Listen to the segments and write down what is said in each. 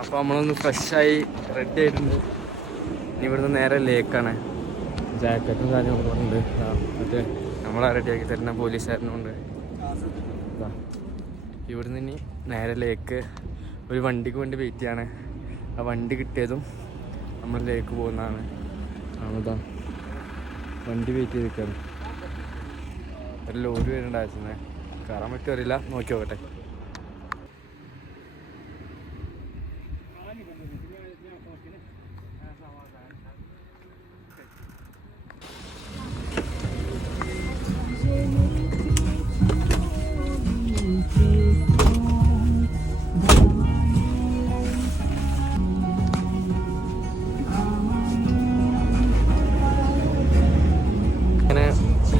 അപ്പോൾ നമ്മളൊന്ന് ഫ്രഷായി റെഡി ആയിട്ടുണ്ട്. ഇനി ഇവിടുന്ന് നേരെ ലേക്കാണ്. ജാക്കറ്റും കാര്യങ്ങളൊക്കെ ഉണ്ട്. മറ്റേ നമ്മളെ റെഡിയാക്കി തരുന്ന പോലീസുകാരനുണ്ട്. ഇവിടുന്ന് ഇനി നേരെ ലേക്ക് ഒരു വണ്ടിക്ക് വേണ്ടി വെയിറ്റ് ചെയ്യാണ്. ആ വണ്ടി കിട്ടിയതും നമ്മൾ ലേക്ക് പോകുന്നതാണ്. അതാ വണ്ടി വെയിറ്റ് ചെയ്ത് നിൽക്കുകയാണ്. ഒരു ലോറി വരുന്നുണ്ടായിരുന്നേ, കയറാൻ പറ്റുമോ അറിയില്ല, നോക്കി നോക്കട്ടെ.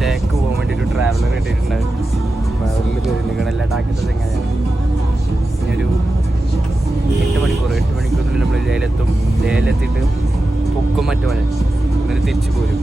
ലേക്ക് പോകാൻ വേണ്ടി ഒരു ട്രാവലർ കിട്ടിയിട്ടുണ്ട്. ട്രാവലറിൽ കയറിയിരിക്കണം. എല്ലാ ടാക്കത്തെ ചെങ്ങായാണ്. ഇനി ഒരു 8 മണിക്കൂറിനുള്ളിൽ നമ്മൾ ലേലെത്തും. ലേലെത്തിയിട്ട് പൊക്കും മറ്റു മഴ എന്നിട്ട് തിരിച്ചു പോരും.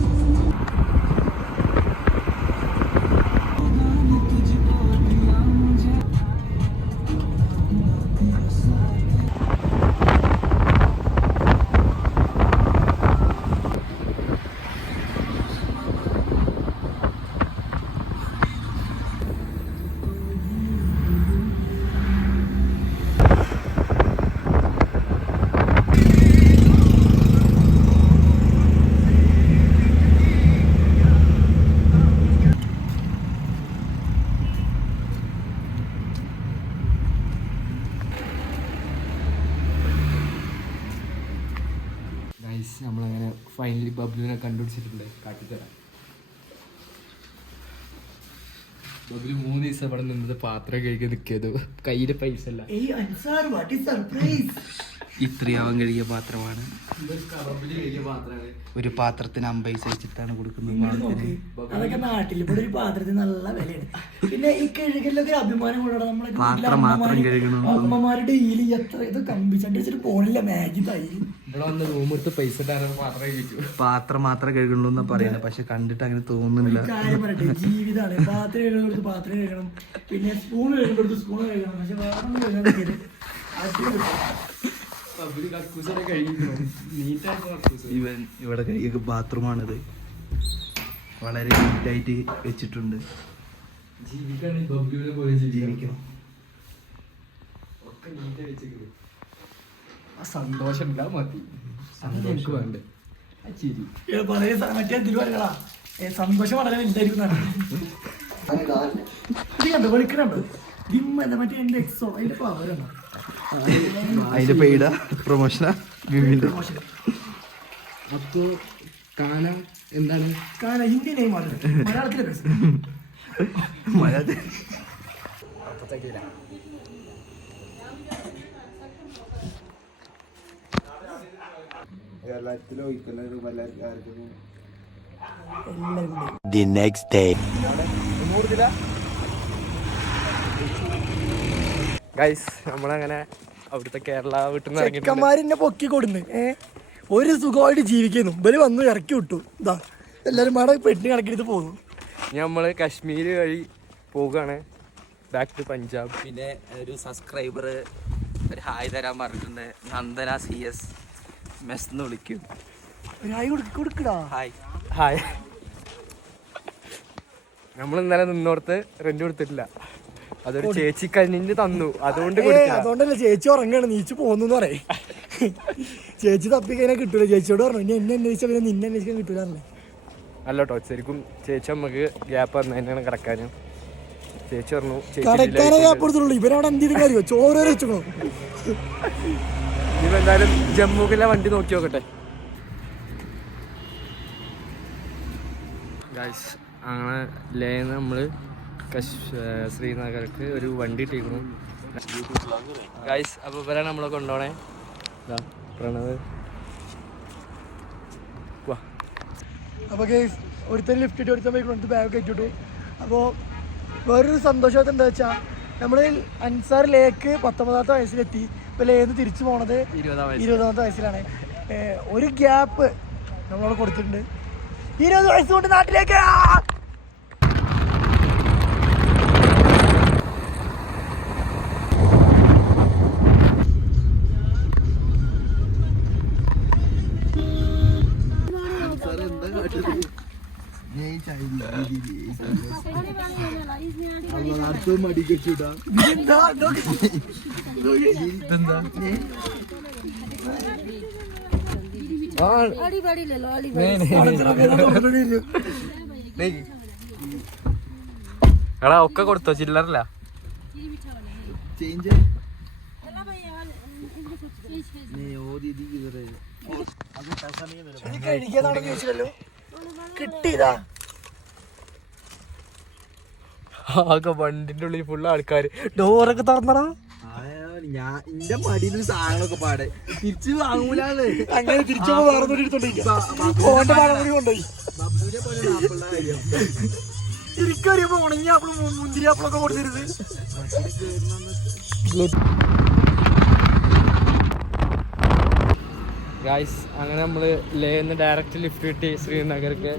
നമ്മളങ്ങനെ ഫൈനലി ബബ്ലുവിനെ കണ്ടുപിടിച്ചിട്ടുണ്ട്. കാട്ടിത്തരാം. ബബ്ലു 3 ദിവസം ഇവിടെ നിന്നത് പാത്രം കഴിക്കാൻ നിൽക്കിയത്. കയ്യില് പൈസ അല്ല. ഇത്രയാവാൻ കഴിയ പാത്രമാണ്. ഒരു പാത്രത്തിന് 50 പൈസ വെച്ചിട്ടാണ് കൊടുക്കുന്നത്. അതൊക്കെ നാട്ടിൽ ഇവിടെ ഒരു പാത്രത്തിന് നല്ല വിലയാണ്. പിന്നെ ഈ കഴുകലൊക്കെ അഭിമാനം കൊണ്ടാണ് നമ്മളെ അമ്മമാരുടെ ഡെയിലി എത്ര ഇത് കമ്പിച്ചണ്ടി വെച്ചിട്ട് പോണില്ല. മാഗി തൈര് ഇവിടെ വന്ന് റൂമെടുത്ത് പൈസ പാത്രം മാത്രമേ കഴുകുള്ളൂ എന്നാ പറയുന്നത്. പക്ഷെ കണ്ടിട്ട് അങ്ങനെ തോന്നുന്നില്ല. കാര്യം പറയട്ടെ, ജീവിതമാണ്. പാത്രം കഴുകുന്നത് പാത്രം കഴുകണം, പിന്നെ സ്പൂൺ കഴുകുന്നത് സ്പൂൺ കഴുകണം. പക്ഷെ വേറെ ഇവൻ ഇവിടെ കഴിയൊക്കെ ബാത്റൂമാണിത്. വളരെ നീറ്റായിട്ട് വെച്ചിട്ടുണ്ട്. ജീവിക്കണം. സന്തോഷം മതി. സന്തോഷം വേണ്ട. മറ്റേ തിരുവല്ലടാ സന്തോഷം വളരെ വലുതായിരിക്കും. ഇത് കണ്ടോ വെളിക്കണുണ്ടോ ദിമ്മ എന്താ മറ്റേ എന്റെ എക്സോ അതിന്റെ പവരാണോ? അതിന്റെ പെയ്ഡ പ്രൊമോഷനാ പ്രൊമോഷൻ. അപ്പോ കാന എന്താണ്? കാന ഹിന്ദി നെയ്മാണ്, മലയാളത്തിലെ പേര്. മലയാളത്തിൽ The next day. ഗൈസ് നമ്മളങ്ങനെ അവിടുത്തെ കേരള വീട്ടിൽ നിന്ന് ചെക്കന്മാരെന്നെ പൊക്കി കൊടുന്ന് ഒരു സുഖമായിട്ട് ജീവിക്കുന്നു. ഇവര് വന്നു ഇറക്കി വിട്ടു. ഇതാ എല്ലാരും മാടെ പെട്ടി കണക്കിട്ട് പോകുന്നു. നമ്മള് കാശ്മീർ വഴി പോവുകയാണ്, ബാക്ക് ടു പഞ്ചാബ്. പിന്നെ ഒരു സബ്സ്ക്രൈബർ ഒരു ഹായ് തരാൻ പറഞ്ഞിട്ടുണ്ട്. നന്ദന CS മെസ് എന്ന് വിളിക്കും. ഒരു ഹായ് കൊടുക്കടാ. Hi hi. നമ്മൾ ഇന്നലെ നിന്നോടത്ത് റെന്റ് കൊടുത്തിട്ടില്ല. അതൊരു ചേച്ചി കഞ്ഞിന് തന്നു, അതുകൊണ്ടല്ലേ ചേച്ചി ഉറങ്ങാണ് നീച്ചു പോന്നു പറയേ. ചേച്ചി തപ്പിക്കഴിഞ്ഞാൽ കിട്ടൂല. ചേച്ചിയോട് പറഞ്ഞു ഇനി എന്നെ അന്വേഷിച്ചാൽ പിന്നെ നിന്നെ അന്വേഷിക്കാൻ കിട്ടൂലേ. അല്ലോട്ടോ, ശരിക്കും ചേച്ചി നമുക്ക് ഗ്യാപ്പ് തന്നെയാണ് കിടക്കാനും. ചേച്ചി പറഞ്ഞു കടക്കാനെ ഗ്യാപ്പ് കൊടുത്തുള്ളൂ. ഇവരവിടെ എന്ത് ചെയ്ത് കാര്യമോ ചോറ് വെച്ചോ. ഇവ എന്തായാലും ജമ്മുവിലെ വണ്ടി നോക്കി നോക്കട്ടെ. ഗൈസ് അങ്ങനെ ലേന്ന് നമ്മൾ ശ്രീനഗർക്ക് ഒരു വണ്ടി ഇട്ടിരിക്കുന്നു. ഗൈസ് അപ്പോൾ ഇവരാണ് നമ്മളെ കൊണ്ടുപോണേ. പ്രണവ് വാ. അപ്പോൾ ഗൈസ് ഒരുത്തൻ ലിഫ്റ്റ് ഇട്ട് ഒരുത്തൻ പോയി ബാഗ് കയറ്റിട്ടു. അപ്പോൾ വേറൊരു സന്തോഷമായിട്ട് എന്താ വെച്ചാൽ നമ്മൾ അൻസാർ ലേക്ക് 19ാമത്തെ വയസ്സിലെത്തി. ഇപ്പോൾ ലേന്ന് തിരിച്ചു പോണത് 20ാമത്തെ വയസ്സിലാണ്. ഒരു ഗ്യാപ്പ് നമ്മളവിടെ കൊടുത്തിട്ടുണ്ട്. 20 വയസ്സ് കൊണ്ട് നാട്ടിലേക്ക്. എടാ ഒക്കെ കൊടുത്തോ ചില്ലറല്ല കിട്ടിയതാ ആകെ വണ്ടിന്റെ ഉള്ളിൽ ഫുള്ള് ആൾക്കാര് ഡോറൊക്കെ തുറന്നടാ ഞാൻ എന്റെ മടിയിൽ സാധനങ്ങളൊക്കെ പാടെ തിരിച്ചു വാങ്ങൂലാന്ന് അങ്ങനെ തിരിച്ചു ഓന്റെ പാടം കൂടി കൊണ്ടുപോയി ബബ്ലുവിനെ പോലെ നാപ്പുള്ള കാര്യം എനിക്കറിയുമ്പോ ഉണങ്ങി ആപ്പിളും മുന്തിരി ആപ്പിളൊക്കെ കൊടുത്തിരുന്നത് ഗായ്സ് അങ്ങനെ നമ്മള് ലേന്ന് ഡയറക്റ്റ് ലിഫ്റ്റ് കിട്ടി ശ്രീനഗർക്ക്.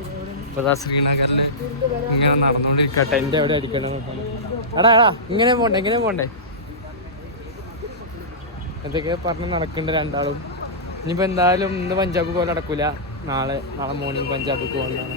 ഇപ്പൊ ശ്രീനഗറിൽ ഇങ്ങനെ നടന്നുകൊണ്ടിരിക്കുക. ടെന്റ് എവിടെ അടിക്കണം എടാ ഇങ്ങനെ പോണ്ടേ എന്തൊക്കെ പറഞ്ഞ് നടക്കുന്നുണ്ട് രണ്ടാളും. ഇനിയിപ്പോൾ എന്തായാലും ഇന്ന് പഞ്ചാബ് പോലെ നടക്കൂല, നാളെ മോർണിംഗ് പഞ്ചാബിക്ക് പോകുന്നതാണ്.